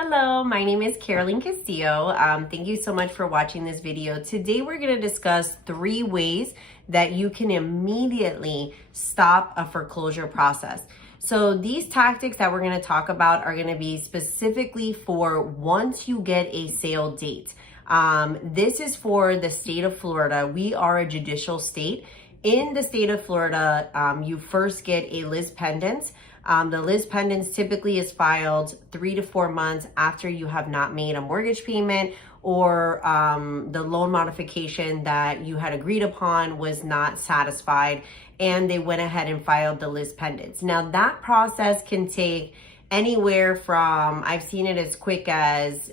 Hello, my name is Carolyn Castillo. Thank you so much for watching this video. Today we're going to discuss 3 ways that you can immediately stop a foreclosure process. So these tactics that we're going to talk about are going to be specifically for once you get a sale date. This is for the state of Florida. We are a judicial state. In the state of Florida, you first get a lis pendens. The lis pendens typically is filed 3 to 4 months after you have not made a mortgage payment or the loan modification that you had agreed upon was not satisfied, and they went ahead and filed the lis pendens. Now that process can take anywhere from, I've seen it as quick as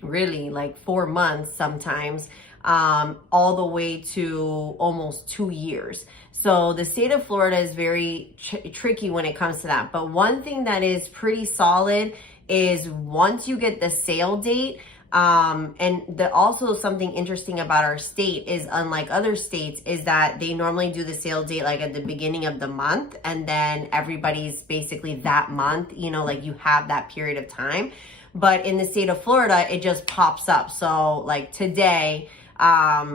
really like 4 months sometimes, all the way to almost 2 years. So the state of Florida is very tricky when it comes to that. But one thing that is pretty solid is once you get the sale date, also something interesting about our state is, unlike other states, is that they normally do the sale date like at the beginning of the month, and then everybody's basically that month, like you have that period of time. But in the state of Florida, it just pops up. So like today,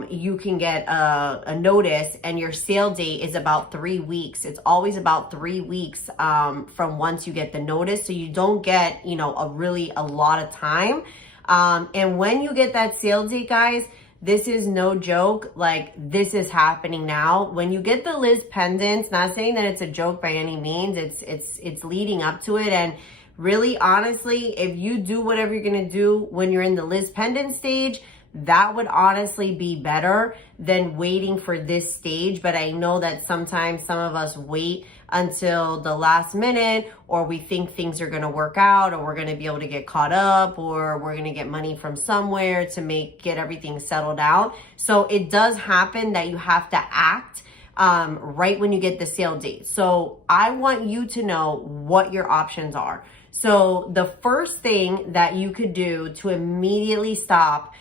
you can get a notice and your sale date is about 3 weeks. It's always about 3 weeks from once you get the notice. So you don't get, a lot of time. And when you get that sale date, guys, this is no joke. Like, this is happening now. When you get the lis pendens, not saying that it's a joke by any means, it's leading up to it. And really, honestly, if you do whatever you're going to do when you're in the lis pendens stage, that would honestly be better than waiting for this stage. But I know that sometimes some of us wait until the last minute, or we think things are going to work out, or we're going to be able to get caught up, or we're going to get money from somewhere to get everything settled out. So it does happen that you have to act right when you get the sale date. So I want you to know what your options are. So the first thing that you could do to immediately stop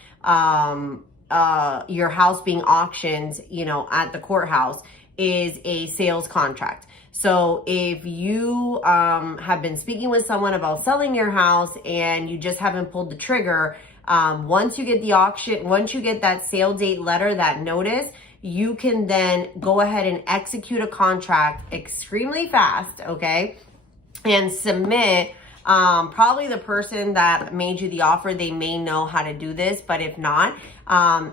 your house being auctioned, at the courthouse is a sales contract. So if you have been speaking with someone about selling your house and you just haven't pulled the trigger, once you get the auction, once you get that sale date letter, that notice, you can then go ahead and execute a contract extremely fast, okay, and submit. Probably the person that made you the offer, they may know how to do this, but if not,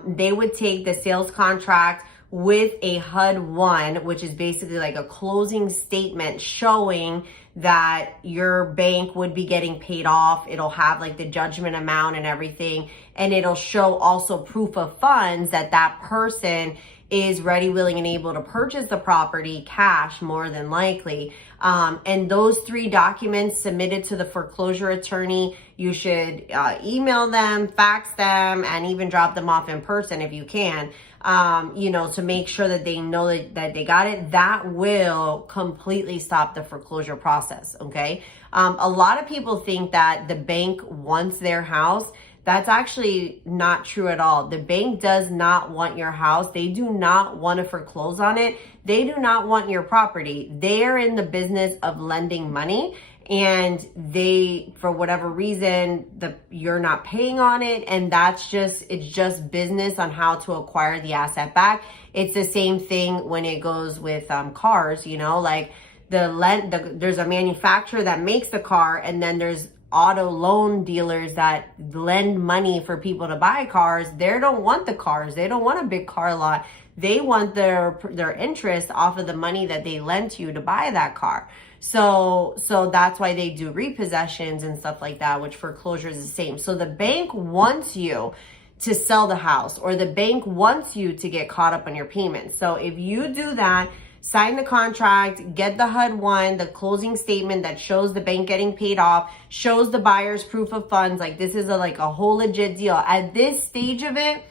they would take the sales contract with a HUD-1, which is basically like a closing statement showing that your bank would be getting paid off. It'll have like the judgment amount and everything, and it'll show also proof of funds that that person is ready, willing, and able to purchase the property cash, more than likely. And those 3 documents submitted to the foreclosure attorney, you should email them, fax them, and even drop them off in person if you can, to make sure that they know that they got it. That will completely stop the foreclosure process, okay? A lot of people think that the bank wants their house. That's actually not true at all. The bank does not want your house. They do not want to foreclose on it. They do not want your property. They are in the business of lending money, and they, for whatever reason, you're not paying on it, and it's just business on how to acquire the asset back. It's the same thing when it goes with cars, like there's a manufacturer that makes the car, and then there's auto loan dealers that lend money for people to buy cars. They don't want the cars. They don't want a big car lot. They want their interest off of the money that they lend to you to buy that car. So that's why they do repossessions and stuff like that, which foreclosure is the same. So the bank wants you to sell the house, or the bank wants you to get caught up on your payments. So if you do that, sign the contract, get the HUD-1, the closing statement that shows the bank getting paid off, shows the buyer's proof of funds. Like, this is a whole legit deal. At this stage of it,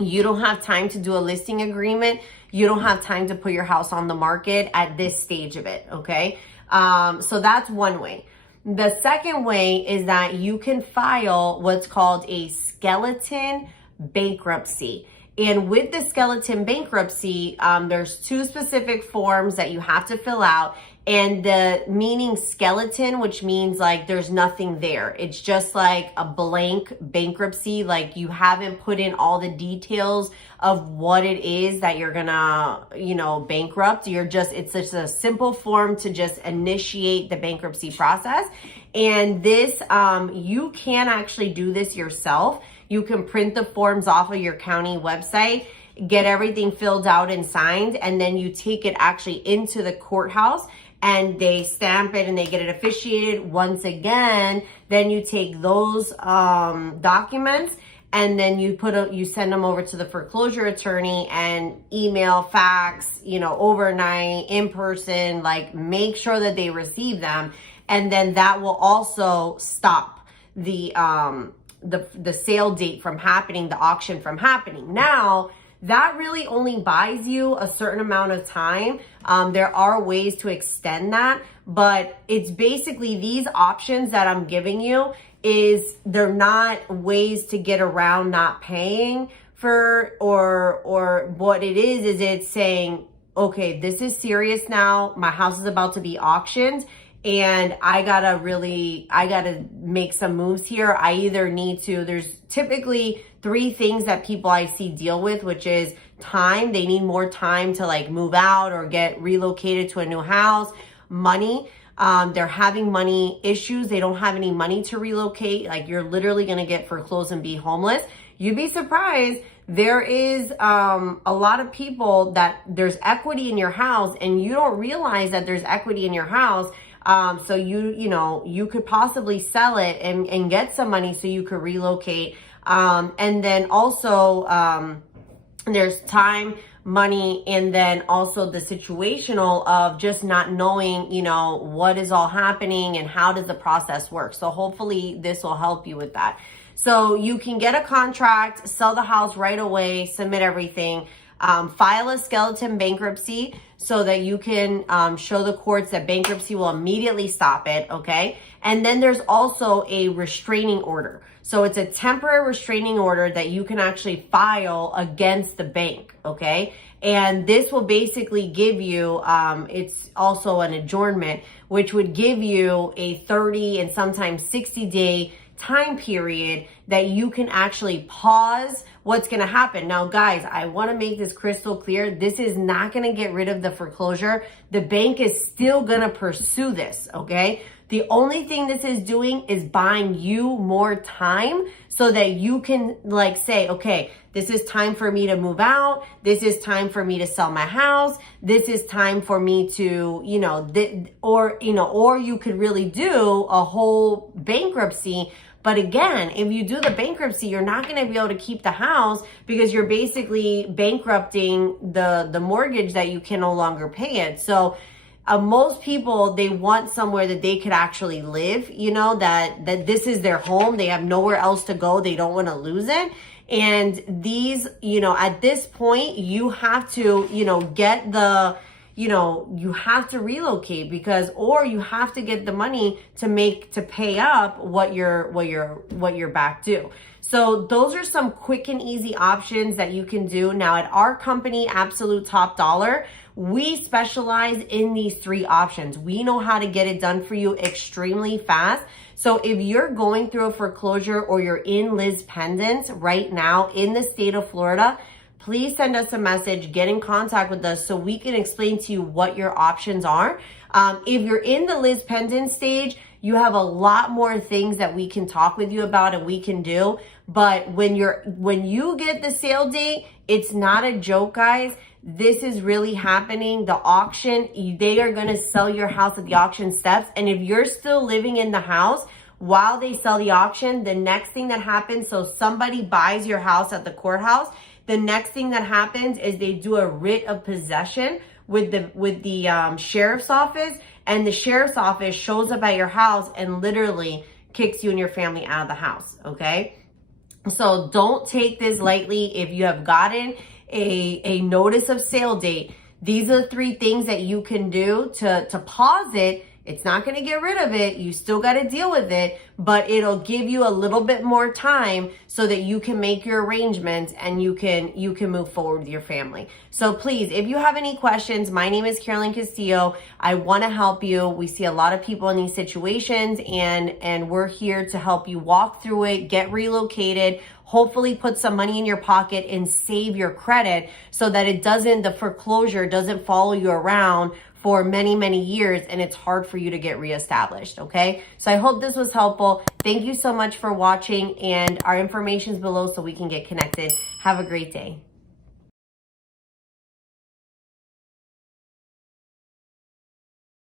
you don't have time to do a listing agreement. You don't have time to put your house on the market at this stage of it, okay? So that's one way. The second way is that you can file what's called a skeleton bankruptcy. And with the skeleton bankruptcy, there's 2 specific forms that you have to fill out. And the meaning skeleton, which means like there's nothing there. It's just like a blank bankruptcy. Like you haven't put in all the details of what it is that you're gonna, bankrupt. It's just a simple form to just initiate the bankruptcy process. And this, you can actually do this yourself. You can print the forms off of your county website, get everything filled out and signed, and then you take it actually into the courthouse and they stamp it and they get it officiated once again. Then you take those documents and then you send them over to the foreclosure attorney and email, fax, overnight, in person, like make sure that they receive them. And then that will also stop the sale date from happening, the auction from happening. Now, that really only buys you a certain amount of time. There are ways to extend that, but it's basically these options that I'm giving you they're not ways to get around not paying for, or what it is it's saying, okay, this is serious now. My house is about to be auctioned and I gotta make some moves here. I either need to, there's typically 3 things that people I see deal with, which is time. They need more time to like move out or get relocated to a new house. Money. They're having money issues. They don't have any money to relocate. Like you're literally going to get foreclosed and be homeless. You'd be surprised. There is a lot of people that there's equity in your house and you don't realize that there's equity in your house. So you could possibly sell it and get some money so you could relocate. And then also, there's time, money, and then also the situational of just not knowing, what is all happening and how does the process work. So hopefully this will help you with that. So you can get a contract, sell the house right away, submit everything, file a skeleton bankruptcy so that you can show the courts that bankruptcy will immediately stop it, okay? And then there's also a restraining order. So it's a temporary restraining order that you can actually file against the bank, okay? And this will basically give you, it's also an adjournment, which would give you a 30 and sometimes 60-day time period that you can actually pause what's going to happen. Now, guys, I want to make this crystal clear. This is not going to get rid of the foreclosure. The bank is still going to pursue this, okay? The only thing this is doing is buying you more time so that you can like say, okay, this is time for me to move out. This is time for me to sell my house. This is time for me to, or you could really do a whole bankruptcy. But again, if you do the bankruptcy, you're not going to be able to keep the house because you're basically bankrupting the mortgage that you can no longer pay it. So most people, they want somewhere that they could actually live, that this is their home. They have nowhere else to go. They don't want to lose it. And these, at this point, you have to, get the, you have to relocate or you have to get the money to pay up what you're back due. So those are some quick and easy options that you can do. Now at our company, Absolute Top Dollar, we specialize in these 3 options. We know how to get it done for you extremely fast. So if you're going through a foreclosure or you're in Liz Pendants right now in the state of Florida, please send us a message, get in contact with us so we can explain to you what your options are. If you're in the Liz Pendant stage, you have a lot more things that we can talk with you about and we can do. But when you get the sale date, it's not a joke, guys. This is really happening. The auction, they are going to sell your house at the auction steps. And if you're still living in the house while they sell the auction, the next thing that happens, so somebody buys your house at the courthouse, the next thing that happens is they do a writ of possession with the sheriff's office, and the sheriff's office shows up at your house and literally kicks you and your family out of the house, okay? So don't take this lightly. If you have gotten a notice of sale date, these are the 3 things that you can do to pause it It's not going to get rid of it. You still got to deal with it, but it'll give you a little bit more time so that you can make your arrangements and you can move forward with your family. So please, if you have any questions, my name is Carolyn Castillo. I want to help you. We see a lot of people in these situations, and we're here to help you walk through it, get relocated, hopefully put some money in your pocket and save your credit so that the foreclosure doesn't follow you around for many, many years and it's hard for you to get reestablished, okay? So I hope this was helpful. Thank you so much for watching, and our information is below so we can get connected. Have a great day.